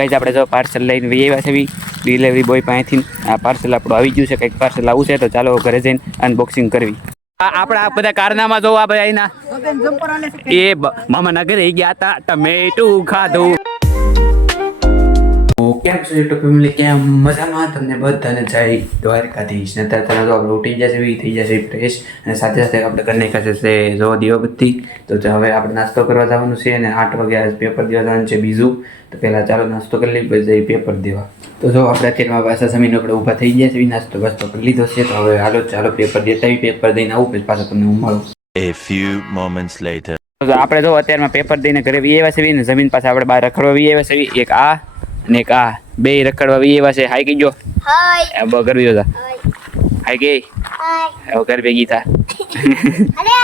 Guys આપણે જો parcel લઈને આવ્યા છે ડિલિવરી બોય પાસેથી આ પાર્સલ આપણું આવી ગયું છે કંઈક પાર્સલ આવું છે તો ચાલો ઘરે જઈને અનબોક્સિંગ કરવી આપણે આ બધા કારનામાં જોવા ભાઈ અહીંના એ મામા નગરે ગયા હતા ટમેટું ખાધું કેમ છો યુટ્યુબ ફેમિલી કેમ મજામાં તમને બધાને જય દ્વારકાધીશ ને અત્યારે તો આપણે ઉઠી જશે એવી થઈ જશે ફ્રેશ અને સાથે સાથે આપણે ઘરની પાસે છે જો દીવાબત્તી તો હવે આપણે નાસ્તો કરવા જવાનું છે અને 8 વાગે આજ પેપર દેવા જવાનું છે બીજું તો પહેલાં ચાલો નાસ્તો કરી લઈએ પછી જઈ પેપર દેવા તો જો આપણે અત્યારમાં પાછા જમીન આપણે ઊભા થઈ ગયા છે નાસ્તો વાસ્તો કરી લીધો છે તો હવે હાલો ચાલો પેપર દેતા આવી પેપર દઈને આવું પછી પાછા તમને હું મળું A few moments later. આપણે જો અત્યારમાં પેપર દઈને ઘરે વી આવ્યા છે ને જમીન પાસે આપણે બહાર રખડવા વી આવ્યા છે એક આ અને એક આ બે રખડવા વી આવ્યા છે હાઈ કીજો હાય બ કરવી હતા હાઈ કે હાય હવે ઘર ભેગી થા અરે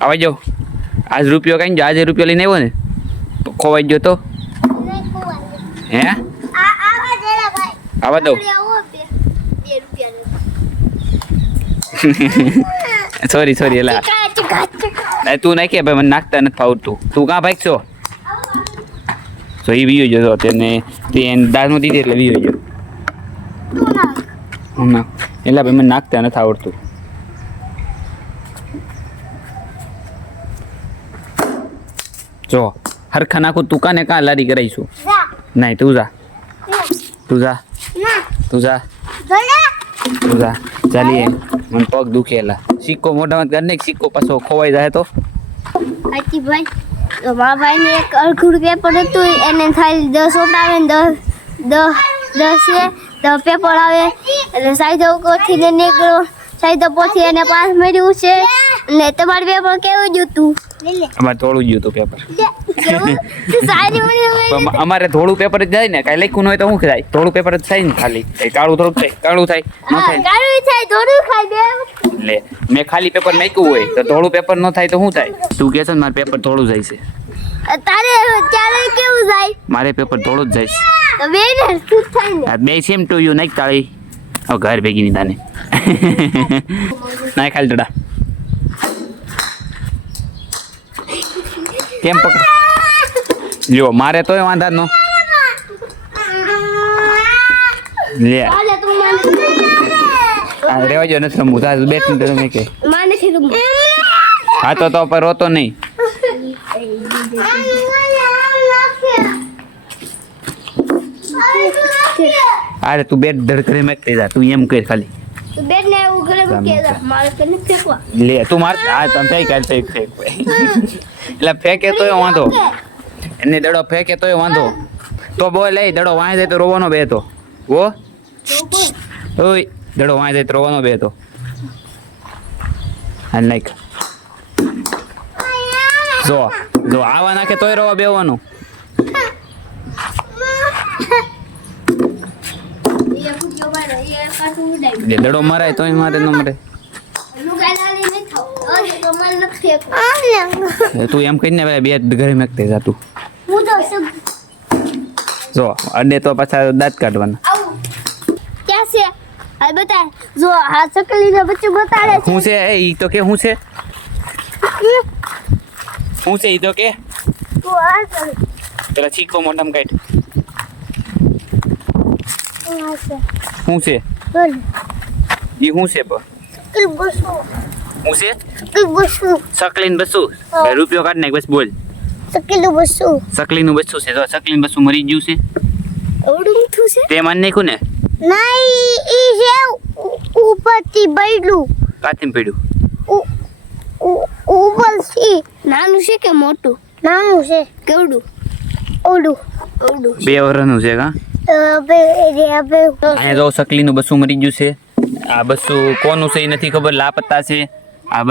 આવજો આજ રૂપિયો કઈ જો આજે રૂપિયો લઈને આવ્યો ને ખોવાઈ ગયો તો હે આવા દો સોરી એલા તું નાખે ભાઈ મને નાખતા નથી ફાવતું તું કાં ભાઈ છો તો એ વીયો જો તેને દાળમાં દીધી એટલે વીયો જો ના એટલે ભાઈ મને નાખતા નથી આવડતું જો હરખા નાખું તું કાને કાં લારી કરાવીશું નહીં તું જા ચાલીએ મને પગ દુખેલા સિક્કો મોઢામાં કરી નાખ સિક્કો પાછો ખોવાઈ જાય તો ભાઈ મારા ભાઈને એક અડખું પેપર હતું એને ખાલી 10 સોંપડાવે ને 10 પેપર આવે એટલે સાઈડો કોઠીને નીકળો સાઈડો પોથી એને પાસ મળ્યું છે અને તમારું પેપર કેવું જ હતું અમારે થોડું જ હતું પેપર અમારે થોડું પેપર જ જાય ને કાંઈ લખ્યું હોય તો શું થાય થોડું પેપર જ થાય ને ખાલી કાળું થોડુંક થાય કાળું થાય ન થાય લે મેં ખાલી પેપર નાખ્યું હોય તો થોડું પેપર ન થાય તો શું થાય તું કહે છે ને મારે પેપર થોડું જાય છે તારે ત્યારે કેવું જાય મારે પેપર થોડું જ જાય છે બે ને શું થાય ને બે સેમ ટુ યુ નાખ તાળી હવે ઘર ભેગી ની તાને ના ખાલી દડા કેમ પકડ જો મારે તોય વાંધા નો લે રેવા જો નથી રમવું તાર બેઠ તમે કે માને થી રૂમ હા તો પર રોતો નહીં અરે તું બેટ ધડ કરે મેકતી જા તું એમ કર ખાલી તું બેટ ને એવું ઘરે મૂકી દે મારે કને ફેંકવા લે તું માર આ તમ ફેંક એટલે ફેંકે તોય વાંધો એને દડો ફેંકે તોય વાંધો તો બોય લઈ દડો વાંય જાય તો રોવાનો બે તો ઓ ઓય દડો વાંય જાય તો રોવાનો બે તો હાલ નાખ જો આવા નાખે તોય રોવા બેવાનું દડો મરાય તોય મારે ન મરે તું એમ કહીને બે ઘરે મેકતે જા તું જો અડે તો પાછા દાંત કાઢવાના ક્યાં છે આ બતા જો આ ચકલીનો બચ્ચું બતાડે છે હું છે એ ઈ તો કે હું છે હું છે ઈ તો કે તું આ કર પેલા ચીકો મોઢામાં કાઢ આ છે હું છે બોલ ઈ હું છે બ કે બસુ હું છે કે બસુ સકલીન બસુ રૂપિયો કાઢ નાખ બસ બોલ ચકલીનું બસુ સકલીનું બસું છે જો સકલીન બસું મરી ગયું છે ઓડું મીઠું છે તે માન નાખ્યું ને નહીં ઈ છે ઉપરથી બૈડું કાતીમ પડ્યું ઉપર છે નાનું છે કે મોટું નાનું છે કેવડું ઓડું બે વર્ષનું છે કા અહીંયા જો સકલીનું બસું મરી ગયું છે આ બસું કોનું છે એ નથી ખબર લાપતા છે આ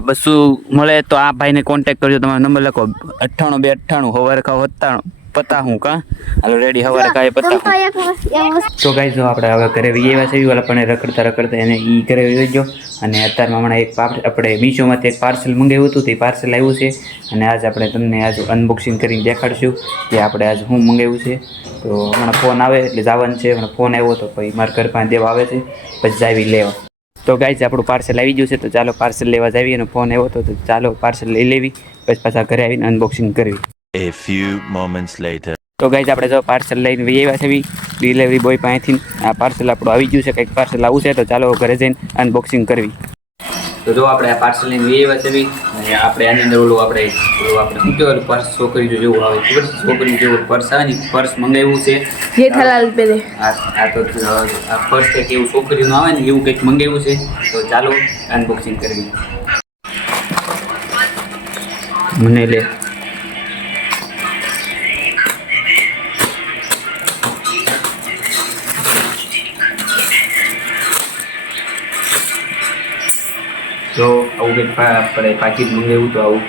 બસું મળે તો આ ભાઈને કોન્ટેક્ટ કરજો તમારો નંબર લખો 98 હવારે ખાવ 97 પતા હું કા હાલો રેડી હવારે કાય પતા તો ગાઈસ જો આપણે હવે ઘરે વિયેવા છે વાલા પણ રખડતા એને ઈ ઘરે વિયેજો અને અત્યારમાં હમણાં એક આપણે મીશોમાંથી એક પાર્સલ મંગાવ્યું હતું તે પાર્સલ આવ્યું છે અને આજ આપણે તમને આજ અનબોક્સિંગ કરીને દેખાડશું કે આપણે આજ શું મંગાવ્યું છે તો હમણાં ફોન આવે એટલે જવાનું છે હમણાં ફોન આવ્યો તો પછી મારા ઘર પાસે દેવા આવે છે પછી જાવી લેવા તો ગાઈસ આપણું પાર્સલ આવી ગયું છે તો ચાલો પાર્સલ લેવા જાવી અને ફોન આવ્યો તો ચાલો પાર્સલ લઈ લેવી પછી પાછા ઘરે આવીને અનબોક્સિંગ કરવી A few moments later. તો ગાઈઝ આપણે જો પાર્સલ લઈને આવ્યા છે ડિલિવરી બોય પાસેથી આ પાર્સલ આપણું આવી ગયું છે, કંઈક પાર્સલ આવું છે. તો ચાલો ઘરે જઈને અનબોક્સિંગ કરવી. તો જો આપણે આ પાર્સલ લઈને આવ્યા છે અને આપણે આની અંદર આપણે શું કહેવાય પર્સ છોકરી જેવું આવે ખબર છે, છોકરી જેવું પર્સ આવે ને પર્સ મંગાવ્યું છે જેઠાલાલ પેલે. આ તો આ પર્સ કંઈક એવું છોકરીનું આવે ને એવું કંઈક મંગાવ્યું છે. તો ચાલો અનબોક્સિંગ કરવી. મને લે તો આવું કંઈક આપણે પાકીટ મંગાવ્યું તો આવું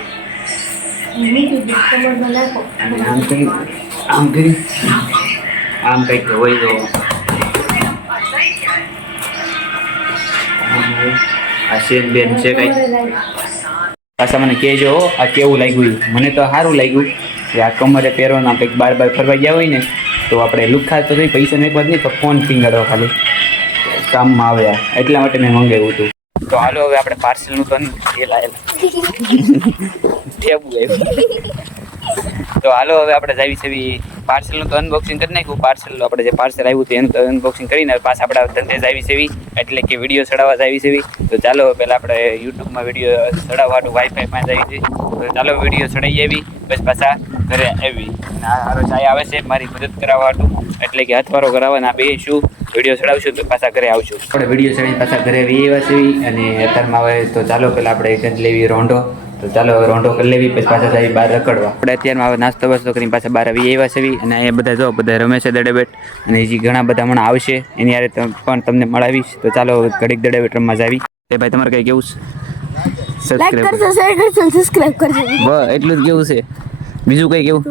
અને આમ કંઈક હોય તો આ શેન બેન છે કંઈક. પાછા મને કહેજો આ કેવું લાગ્યું. મને તો સારું લાગ્યું કે આ કમરે પહેરવાના કંઈક બાર ફરવા ગયા હોય ને તો આપણે લુખા તો નહીં, પૈસા નહીં નહીં તો ફોન ફિંગર ખાલી કામમાં આવે, એટલા માટે મેં મંગાવ્યું હતું. તો હાલો હવે આપણે પાર્સલનું તો તો હાલો હવે આપણે જાવી છે પાર્સલનું તો અનબોક્સિંગ કરી નાખ્યું. પાર્સલ આપણે જે પાર્સલ આવ્યું હતું એનું તો અનબોક્સિંગ કરીને પાછા આપણે ધંધે જાવી છે એટલે કે વિડીયો ચડાવવા જાવી છે. તો ચાલો પહેલાં આપણે યુટ્યુબમાં વિડીયો ચડાવવાનું વાઈફાઈમાં જાવી છે. તો ચાલો વિડીયો ચડાવી આવી બસ પાછા ઘરે આવી. હારો ચાય આવે છે મારી મદદ કરાવવાનું એટલે કે હથવારો કરાવવાના બે શું વિડીયો ચડાવશું તો પાછા ઘરે આવશું. આપણે વિડીયો ચડાવી પાછા ઘરે આવી એવા છે અને અત્યારમાં હવે તો ચાલો પહેલાં આપણે કરી લેવી રોંઢો. તો ચાલો હવે રોંઢો કરી લેવી પછી પાછા આવી બહાર રખડવા. આપણે અત્યારમાં હવે નાસ્તો બસ્તો કરીને પાછા બહાર આવી એવા છે અને અહીંયા બધા જો બધા રમે છે દડેબેટ અને હજી ઘણા બધા હમણાં આવશે એની યારે પણ તમને મળાવીશ. તો ચાલો ઘડીક દડેબેટ રમવા જ આવી. એ ભાઈ તમારે કંઈ કેવું છે? સબસ્ક્રાઇબ કરજો. બસ એટલું જ કેવું છે, બીજું કંઈ કેવું?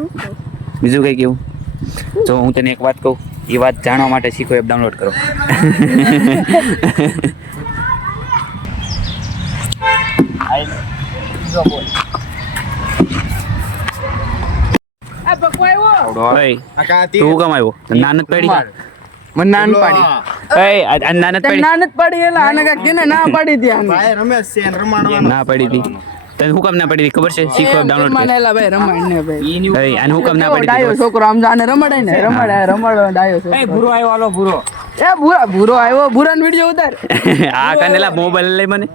બીજું કંઈ કેવું? જો હું તને એક વાત કહું, એ વાત જાણવા માટે શીખો એપ ડાઉનલોડ કરો. તું કેમ આવ્યો? નાનત પડી મને નાન પાડી નાનત પડી નાનત પાડી એલા આને કાક કેને ના પાડી દી આને ભાઈ રમેશ છે રમાડવાનો ના પડી હતી. તને હું કામ ના પડી હતી ખબર છે? શીખો ડાઉનલોડ કર. માનેલા ભાઈ રમાડ ને ભાઈ આને હું કામ ના પડી ડાયો હતી? છોકરો આમ જાને રમાડે ને રમાડો ડાયો છોકરો. ભૂરો આવ્યો, હાલો ભૂરો. એ ભૂરો આવ્યો ભૂરાનો વિડિયો ઉતાર. આ કનેલા મોબાઈલ લઈ મને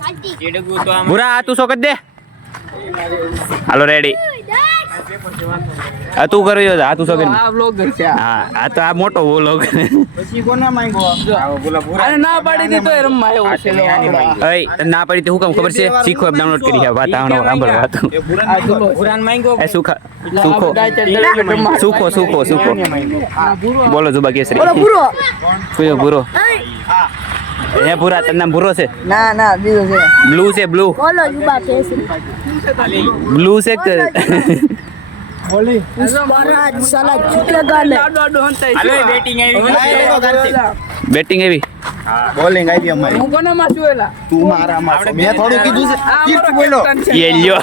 ભૂરા આ તું સોકત દે. હાલો રેડી. આ તું કર્યો આ તું સોકત. આ વ્લોગર છે હા આ તો આ મોટો વ્લોગ. પછી કોના માંગ્યો આને ના પાડી દી તો રમવા આવ્યો છે. એય તને ના પડી તો હું કામ ખબર છે? શીખો એપ ડાઉનલોડ કરી આ વાત આણો સાંભળ વાત. એ સુખો સુખો સુખો સુખો બોલો જુબા કેસરી. કયો ભૂરો? હે ભૂરા તારું નામ ભૂરો છે? ના બીજો છે બ્લુ છે બ્લુ. બોલો જુબા કેસરી. બ્લુ છે કે બોલી મહારાજ સાલા ચૂકે ગાલે. બેટિંગ એવી બોલિંગ આવી અમારી. હું કોનામાં છું એલા? તું મારામાં છો. મેં થોડું કીધું છે કીટ બોલો. એ લ્યો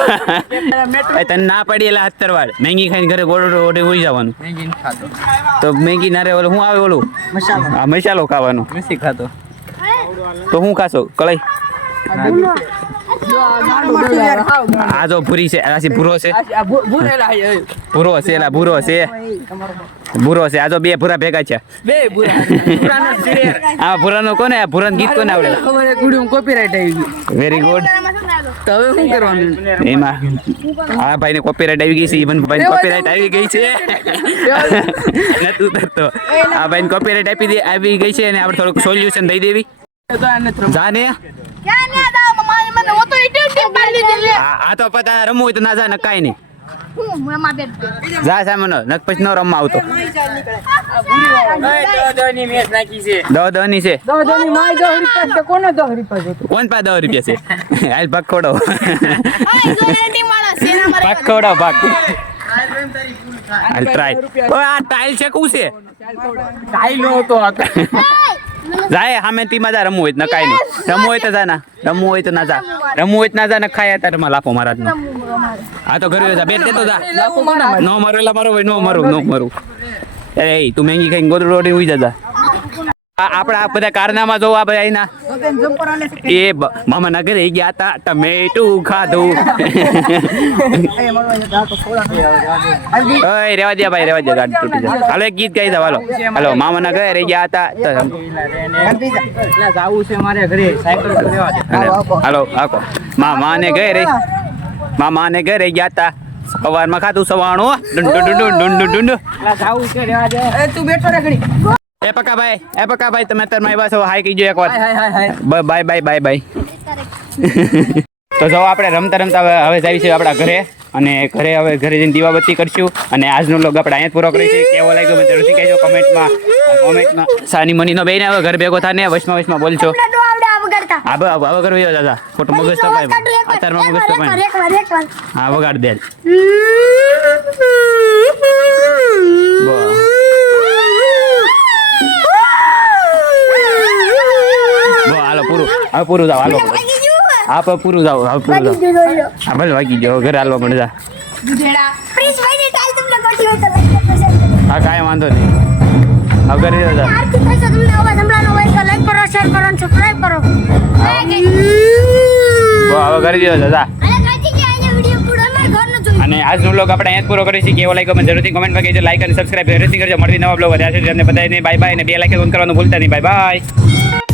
એ તને ના પડી એટલે 70 વાર મેંગી ખાઈને ઘરે ગોળો ઓઢે હોઈ જવાનું. તો મેંગી ના રે ઓલું શું આવે ઓલું આ મસાલો ખાવાનો મેસી ખાતો તો હું ખાશો કળાઈ? આ જો ભૂરી છે આ ભૂરો છે ભૂરો છે એલા ભૂરો છે ભૂરો છે. આ જો બે ભૂરા ભેગા છે. બે ભૂરા આ ભૂરાનો કોને? આ ભૂરાનું ગીત કોને આવડે? ખબર એક વિડિયો કોપીરાઈટ આવી ગયું. Very good. તો હવે શું કરવાનું એમાં આ ભાઈને કોપીરાઈટ આવી ગઈ છે. ઈવન ભાઈને કોપીરાઈટ આવી ગઈ છે. નતું થતો. આ ભાઈને કોપીરાઈટ આવી ગઈ છે અને આપણે થોડુંક સોલ્યુશન દઈ દેવી. તો આને જા ને આ તો પતા રમવું હોય તો ના જા નકાય નહીં. જા સામાનો નક પછી નો રમવા આવતો. દની છે દોની માય 10 રૂપિયા છે. કોનો 10 રૂપિયા છે? કોણ પા 10 રૂપિયા છે? હાલ ભાગ ખોડો ભાગ ખોડો ભાગ હાલ ટ્રાય. આ ટાઈલ છે કું છે? ટાઈલ નહોતો જાય સામે ટીમાં જા. રમવું હોય તો નકાય નહીં. રમવું હોય તો જા ના રમવું હોય તો ના જા. રમવું હોય તો ના જા નખાય અત્યારે લાફો મારા નો. હા તો ઘરે જા બેટ દેતો જા. નો મારો એલા મારો ભાઈ નો મારું નો મારું. અરે તું મેંગી ખાઈને ગોદડું ઓઢી ઉઈ જા. આપણા બધા કારનામા જોવો આ બધા અહીંના મામા ના ઘરે ગયા હતા ટમેટું ખાધું ઓય રેવા દે ભાઈ રેવા દે ગાડી તૂટી જાય હાલો એક ગીત ગાઈ દો હાલો હાલો મામા ના ઘરે ગયા હતા જાવું છે મારે ઘરે સાયકલ પર દેવા દે હાલો આકો મામાને ઘરે ગયા હતા સવારમાં ખાધું સવાણું ડુંડુ જાવું છે રેવા દે તું બેઠો રે ઘડી એ પક્કા ભાઈ તમે અત્યારે મારી પાસે હાઈ કીજો એક વાર બાય તો જો આપણે રમતા હવે જઈએ છીએ આપણા ઘરે અને ઘરે જઈને દીવાબત્તી કરશું અને આજનો લોગ આપણે અહીંયા પૂરો કરીશું કેવો લાગ્યો મને જરૂરથી કહેજો કમેન્ટમાં સાની મનીનો બેને હવે ઘર ભેગો થાને વચમાં બોલજો હવે કરવી દાદા ખોટું મગજ તપાય અત્યારમાં મગજ તપાય હા વગાડ દે હાલો પૂરું જાવ હાલો પૂરું જાવ હા ભલે વાગી ગયો ઘરે હાલવા મળે જા હા કાંઈ વાંધો નહીં હવે કરી દો હવે કરી દો દાદા અને આજનો બ્લોગ આપણે અહીંયા જ પૂરો કરીશું કેવો લાગ્યો મને જરૂરથી કમેન્ટમાં કહેજો લાઈક અને સબસ્ક્રાઇબ જરૂરથી કરજો મળવી નવા બ્લોગ ત્યાં સુધી તમને બધાને બાય બાય અને 2 લાઈક ઓન કરવાનું ભૂલતા નહીં બાય બાય